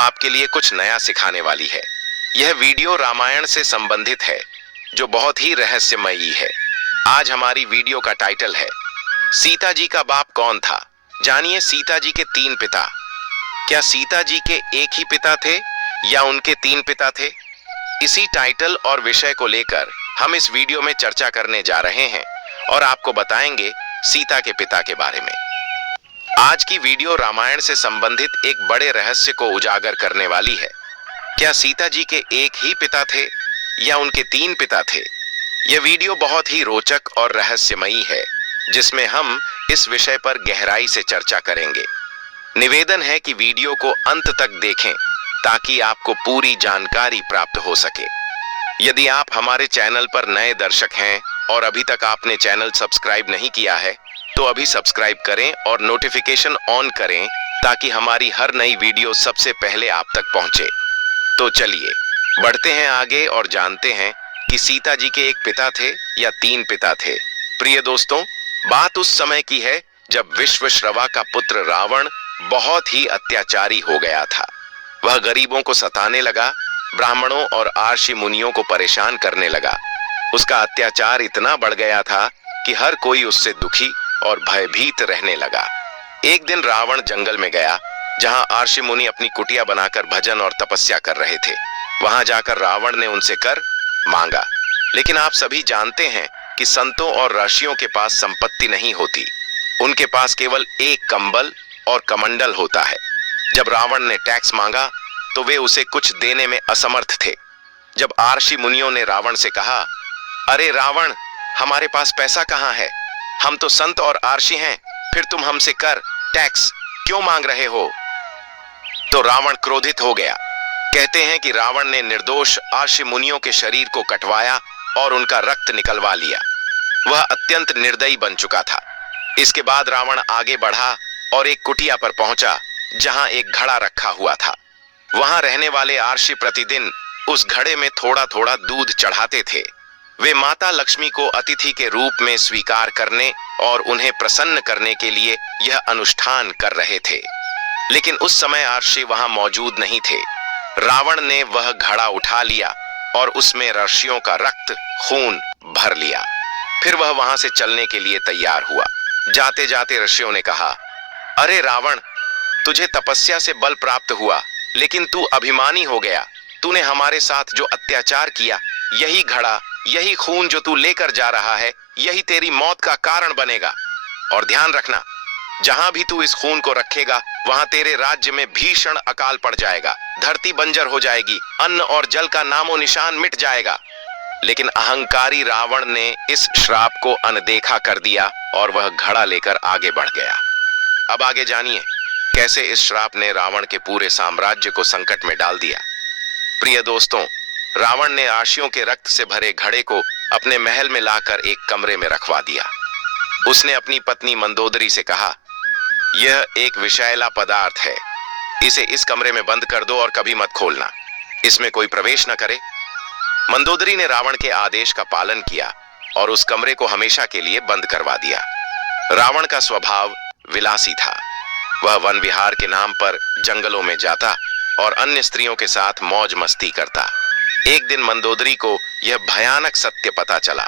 आपके लिए कुछ नया सिखाने वाली है। यह वीडियो रामायण से संबंधित है, जो बहुत ही रहस्यमयी है। आज हमारी वीडियो का टाइटल है सीता जी का बाप कौन था। जानिए सीता जी के तीन पिता। क्या सीता जी के एक ही पिता थे या उनके तीन पिता थे? इसी टाइटल और विषय को लेकर हम इस वीडियो में चर्चा करने जा रहे हैं और आपको बताएंगे सीता के पिता के बारे में। आज की वीडियो रामायण से संबंधित एक बड़े रहस्य को उजागर करने वाली है। क्या सीता जी के एक ही पिता थे या उनके तीन पिता थे? यह वीडियो बहुत ही रोचक और रहस्यमयी है, जिसमें हम इस विषय पर गहराई से चर्चा करेंगे। निवेदन है कि वीडियो को अंत तक देखें ताकि आपको पूरी जानकारी प्राप्त हो सके। यदि आप हमारे चैनल पर नए दर्शक हैं और अभी तक आपने चैनल सब्सक्राइब नहीं किया है, तो अभी सब्सक्राइब करें और नोटिफिकेशन ऑन करें ताकि हमारी हर नई वीडियो सबसे पहले आप तक पहुंचे। तो चलिए बढ़ते हैं आगे और जानते हैं कि सीता जी के एक पिता थे या तीन पिता थे। प्रिय दोस्तों, बात उस समय की है जब विश्वश्रवा का पुत्र रावण बहुत ही अत्याचारी हो गया था। वह गरीबों को सताने लगा, ब्राह्मणों और आर्षि मुनियों को परेशान करने लगा। उसका अत्याचार इतना बढ़ गया था कि हर कोई उससे दुखी और भयभीत रहने लगा। एक दिन रावण जंगल में गया, जहां आर्षि मुनि अपनी कुटिया बनाकर भजन और तपस्या कर रहे थे। वहां जाकर रावण ने उनसे कर मांगा, लेकिन आप सभी जानते हैं कि संतों और ऋषियों के पास संपत्ति नहीं होती। उनके पास केवल एक कंबल और कमंडल होता है। जब रावण ने टैक्स मांगा तो वे उसे कुछ देने में असमर्थ थे। जब आर्षि मुनियों ने रावण से कहा, अरे रावण, हमारे पास पैसा कहाँ है? हम तो संत और आर्षि हैं, फिर तुम हमसे कर टैक्स क्यों मांग रहे हो? तो रावण क्रोधित हो गया। कहते हैं कि रावण ने निर्दोष आर्षि मुनियों के शरीर को कटवाया और उनका रक्त निकलवा लिया। वह अत्यंत निर्दयी बन चुका था। इसके बाद रावण आगे बढ़ा और एक कुटिया पर पहुंचा, जहां एक घड़ा रखा हुआ था। वहां रहने वाले आर्षि प्रतिदिन उस घड़े में थोड़ा थोड़ा दूध चढ़ाते थे। वे माता लक्ष्मी को अतिथि के रूप में स्वीकार करने और उन्हें प्रसन्न करने के लिए यह अनुष्ठान कर रहे थे। लेकिन उस समय आर्षि वहां मौजूद नहीं थे। रावण ने वह घड़ा उठा लिया और उसमें ऋषियों का रक्त खून भर लिया। फिर वह वहां से चलने के लिए तैयार हुआ। जाते जाते ऋषियों ने कहा, अरे रावण, तुझे तपस्या से बल प्राप्त हुआ, लेकिन तू अभिमानी हो गया। तूने हमारे साथ जो अत्याचार किया, यही घड़ा, यही खून जो तू लेकर जा रहा है, यही तेरी मौत का कारण बनेगा। और ध्यान रखना, जहां भी तू इस खून को रखेगा, वहां तेरे राज्य में भीषण अकाल पड़ जाएगा। धरती बंजर हो जाएगी, अन्न और जल का नामो निशान मिट जाएगा। लेकिन अहंकारी रावण ने इस श्राप को अनदेखा कर दिया और वह घड़ा लेकर आगे बढ़ गया। अब आगे जानिए कैसे इस श्राप ने रावण के पूरे साम्राज्य को संकट में डाल दिया। प्रिय दोस्तों, रावण ने आर्षियों के रक्त से भरे घड़े को अपने महल में लाकर एक कमरे में रखवा दिया। उसने अपनी पत्नी मंदोदरी से कहा, यह एक विषैला पदार्थ है, इसे इस कमरे में बंद कर दो और कभी मत खोलना, इसमें कोई प्रवेश न करे। मंदोदरी ने रावण के आदेश का पालन किया और उस कमरे को हमेशा के लिए बंद करवा दिया। रावण का स्वभाव विलासी था। वह वन विहार के नाम पर जंगलों में जाता और अन्य स्त्रियों के साथ मौज मस्ती करता। एक दिन मंदोदरी को यह भयानक सत्य पता चला,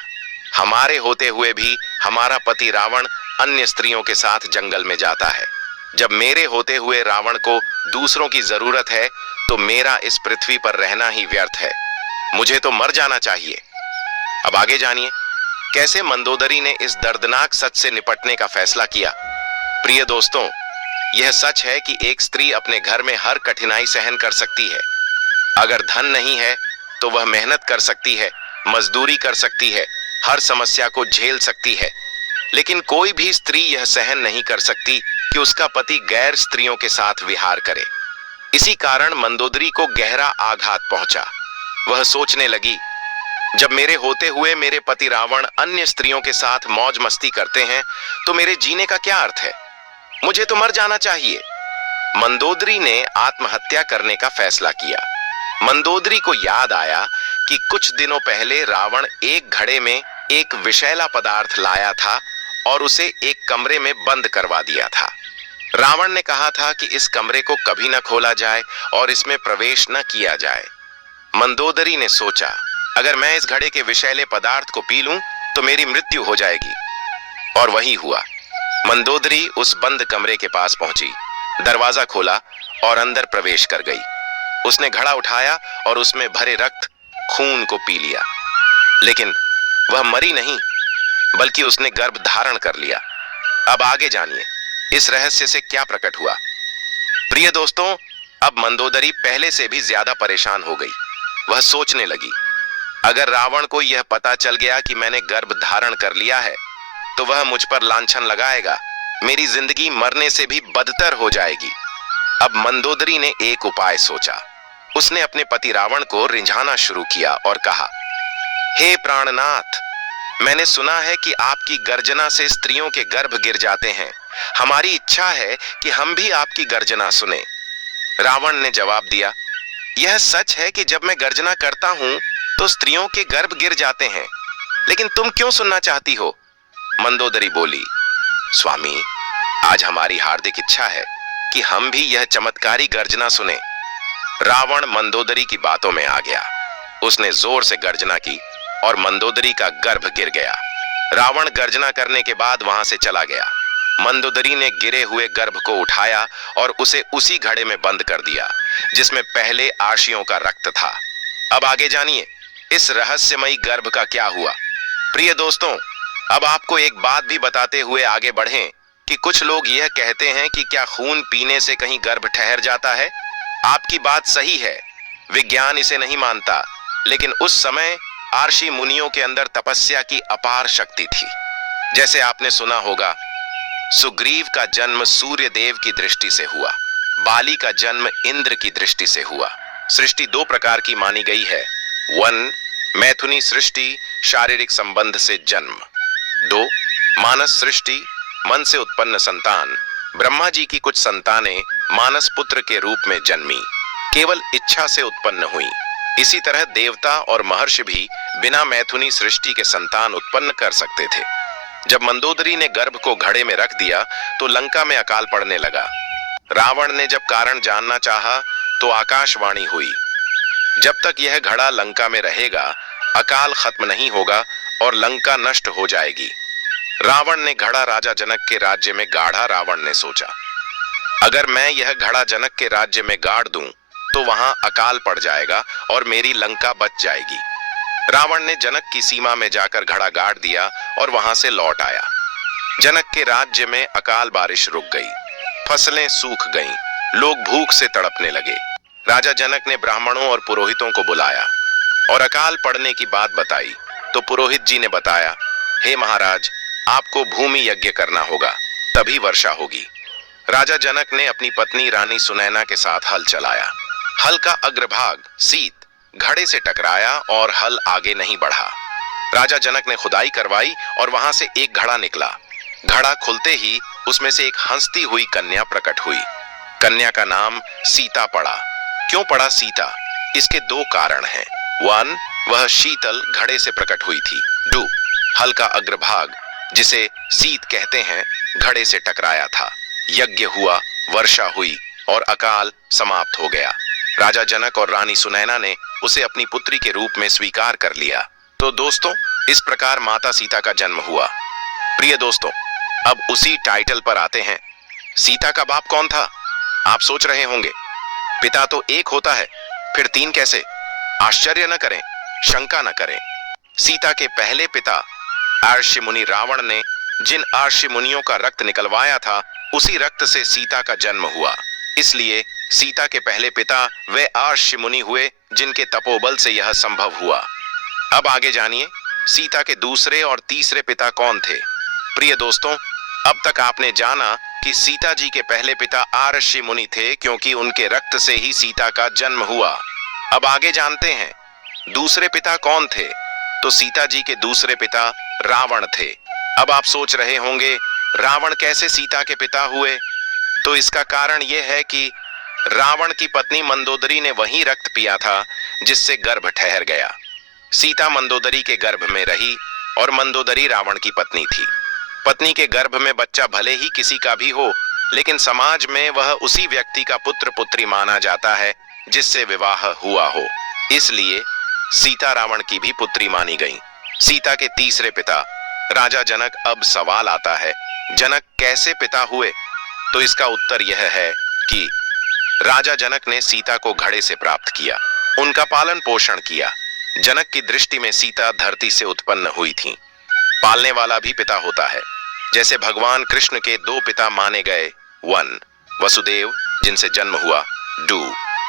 हमारे होते हुए भी हमारा पति रावण अन्य स्त्रियों के साथ जंगल में जाता है। जब मेरे होते हुए रावण को दूसरों की जरूरत है, तो मेरा इस पृथ्वी पर रहना ही व्यर्थ है। मुझे तो मर जाना चाहिए। अब आगे जानिए कैसे मंदोदरी ने इस दर्दनाक सच से निपटने का फैसला किया। प्रिय दोस्तों, यह सच है कि एक स्त्री अपने घर में हर कठिनाई सहन कर सकती है। अगर धन नहीं है तो वह मेहनत कर सकती है, मजदूरी कर सकती है, हर समस्या को झेल सकती है। लेकिन कोई भी स्त्री यह सहन नहीं कर सकती कि उसका पति गैर स्त्रियों के साथ विहार करे। इसी कारण मंदोदरी को गहरा आघात पहुंचा। वह सोचने लगी, जब मेरे होते हुए मेरे पति रावण अन्य स्त्रियों के साथ मौज मस्ती करते हैं, तो मेरे जीने का क्या अर्थ है? मुझे तो मर जाना चाहिए। मंदोदरी ने आत्महत्या करने का फैसला किया। मंदोदरी को याद आया कि कुछ दिनों पहले रावण एक घड़े में एक विषैला पदार्थ लाया था और उसे एक कमरे में बंद करवा दिया था। रावण ने कहा था कि इस कमरे को कभी न खोला जाए और इसमें प्रवेश न किया जाए। मंदोदरी ने सोचा, अगर मैं इस घड़े के विषैले पदार्थ को पी लूं तो मेरी मृत्यु हो जाएगी। और वही हुआ। मंदोदरी उस बंद कमरे के पास पहुंची, दरवाजा खोला और अंदर प्रवेश कर गई। उसने घड़ा उठाया और उसमें भरे रक्त खून को पी लिया, लेकिन वह मरी नहीं, बल्कि उसने गर्भ धारण कर लिया। अब आगे जानिए इस रहस्य से क्या प्रकट हुआ। प्रिय दोस्तों, अब मंदोदरी पहले से भी ज्यादा परेशान हो गई। वह सोचने लगी, अगर रावण को यह पता चल गया कि मैंने गर्भ धारण कर लिया है तो वह मुझ पर लांछन लगाएगा, मेरी जिंदगी मरने से भी बदतर हो जाएगी। अब मंदोदरी ने एक उपाय सोचा। उसने अपने पति रावण को रिझाना शुरू किया और कहा, हे प्राणनाथ, मैंने सुना है कि आपकी गर्जना से स्त्रियों के गर्भ गिर जाते हैं। हमारी इच्छा है कि हम भी आपकी गर्जना सुने। रावण ने जवाब दिया, यह सच है कि जब मैं गर्जना करता हूं तो स्त्रियों के गर्भ गिर जाते हैं, लेकिन तुम क्यों सुनना चाहती हो? मंदोदरी बोली, स्वामी, आज हमारी हार्दिक इच्छा है कि हम भी यह चमत्कारी गर्जना सुने। रावण मंदोदरी की बातों में आ गया। उसने जोर से गर्जना की और मंदोदरी का गर्भ गिर गया। रावण गर्जना करने के बाद वहां से चला गया। मंदोदरी ने गिरे हुए गर्भ को उठाया और उसे उसी घड़े में बंद कर दिया जिसमें पहले आर्षियों का रक्त था। अब आगे जानिए इस रहस्यमयी गर्भ का क्या हुआ। प्रिय दोस्तों, अब आपको एक बात भी बताते हुए आगे बढ़ें कि कुछ लोग यह कहते हैं कि क्या खून पीने से कहीं गर्भ ठहर जाता है। आपकी बात सही है, विज्ञान इसे नहीं मानता, लेकिन उस समय आर्षि मुनियों के अंदर तपस्या की अपार शक्ति थी। जैसे आपने सुना होगा, सुग्रीव का जन्म सूर्य देव की दृष्टि से हुआ, बाली का जन्म इंद्र की दृष्टि से हुआ। सृष्टि दो प्रकार की मानी गई है। 1, मैथुनी सृष्टि, शारीरिक संबंध से जन्म। 2, मानस सृष्टि, मन से उत्पन्न संतान। ब्रह्मा जी की कुछ संतानें मानस पुत्र के रूप में जन्मी, केवल इच्छा से उत्पन्न हुई। इसी तरह देवता और महर्षि भी बिना मैथुनी सृष्टि के संतान उत्पन्न कर सकते थे। जब मंदोदरी ने गर्भ को घड़े में रख दिया तो लंका में अकाल पड़ने लगा। रावण ने जब कारण जानना चाहा तो आकाशवाणी हुई, जब तक यह घड़ा लंका में रहेगा अकाल खत्म नहीं होगा और लंका नष्ट हो जाएगी। रावण ने घड़ा राजा जनक के राज्य में गाड़ा। रावण ने सोचा, अगर मैं यह घड़ा जनक के राज्य में गाड़ दूं तो वहां अकाल पड़ जाएगा और मेरी लंका बच जाएगी। रावण ने जनक की सीमा में जाकर घड़ा गाड़ दिया और वहां से लौट आया। जनक के राज्य में अकाल बारिश रुक गई, फसलें सूख गईं, लोग भूख से तड़पने लगे। राजा जनक ने ब्राह्मणों और पुरोहितों को बुलाया और अकाल पड़ने की बात बताई तो पुरोहित जी ने बताया, हे महाराज, आपको भूमि यज्ञ करना होगा, तभी वर्षा होगी। राजा जनक ने अपनी पत्नी रानी सुनैना के साथ हल चलाया। हल का अग्रभाग सीत घड़े से टकराया और हल आगे नहीं बढ़ा। राजा जनक ने खुदाई करवाई और वहां से एक घड़ा निकला। घड़ा खुलते ही उसमें से एक हंसती हुई कन्या प्रकट हुई। कन्या का नाम सीता पड़ा। क्यों पड़ा सीता? इसके दो कारण हैं। 1, वह शीतल घड़े से प्रकट हुई थी। 2, हल का अग्रभाग जिसे सीत कहते हैं घड़े से टकराया था। यज्ञ हुआ, वर्षा हुई और अकाल समाप्त हो गया। राजा जनक और रानी सुनैना ने उसे अपनी पुत्री के रूप में स्वीकार कर लिया। तो दोस्तों, इस प्रकार माता सीता का जन्म हुआ। प्रिय दोस्तों, अब उसी टाइटल पर आते हैं। सीता का बाप कौन था? आप सोच रहे होंगे, पिता तो एक होता है, फिर 3 कैसे? आश्चर्य न करें, शंका न करें। सीता के पहले पिता आर्षि मुनि रावण ने जिन आर्षि मुनियों का रक्त निकलवाया था, उसी रक्त से सीता का जन्म हुआ। इसलिए सीता के पहले पिता वे आर्षि मुनि हुए जिनके तपोबल से यह संभव हुआ। अब आगे जानिए सीता के दूसरे और तीसरे पिता कौन थे। प्रिय दोस्तों, अब तक आपने जाना कि सीता जी के पहले पिता आर्षि मुनि थे क्योंकि उनके रक्त से ही सीता का जन्म हुआ। अब आगे जानते हैं दूसरे पिता कौन थे। तो सीता जी के दूसरे पिता रावण थे। अब आप सोच रहे होंगे, रावण कैसे सीता के पिता हुए? तो इसका कारण यह है कि रावण की पत्नी मंदोदरी ने वही रक्त पिया था जिससे गर्भ ठहर गया। सीता मंदोदरी के गर्भ में रही और मंदोदरी रावण की पत्नी थी। पत्नी के गर्भ में बच्चा भले ही किसी का भी हो, लेकिन समाज में वह उसी व्यक्ति का पुत्र पुत्री माना जाता है जिससे विवाह हुआ हो। इसलिए सीता रावण की भी पुत्री मानी गई। सीता के तीसरे पिता राजा जनक। अब सवाल आता है, जनक कैसे पिता हुए? तो इसका उत्तर यह है कि राजा जनक ने सीता को घड़े से प्राप्त किया, उनका पालन पोषण किया। जनक की दृष्टि में सीता धरती से उत्पन्न हुई थी। पालने वाला भी पिता होता है। जैसे भगवान कृष्ण के दो पिता माने गए, 1 वसुदेव जिनसे जन्म हुआ, 2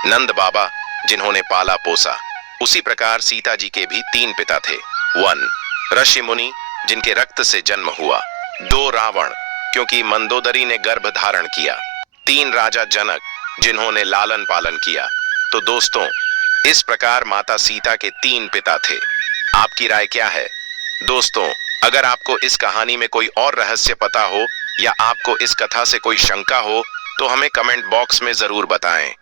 नंद बाबा जिन्होंने पाला पोसा, उसी प्रकार सीता जी के भी 3 पिता थे। 1 ऋषि मुनि जिनके रक्त से जन्म हुआ, 2 रावण क्योंकि मंदोदरी ने गर्भ धारण किया, 3 राजा जनक जिन्होंने लालन पालन किया। तो दोस्तों, इस प्रकार माता सीता के 3 पिता थे। आपकी राय क्या है? दोस्तों, अगर आपको इस कहानी में कोई और रहस्य पता हो या आपको इस कथा से कोई शंका हो तो हमें कमेंट बॉक्स में जरूर बताएं।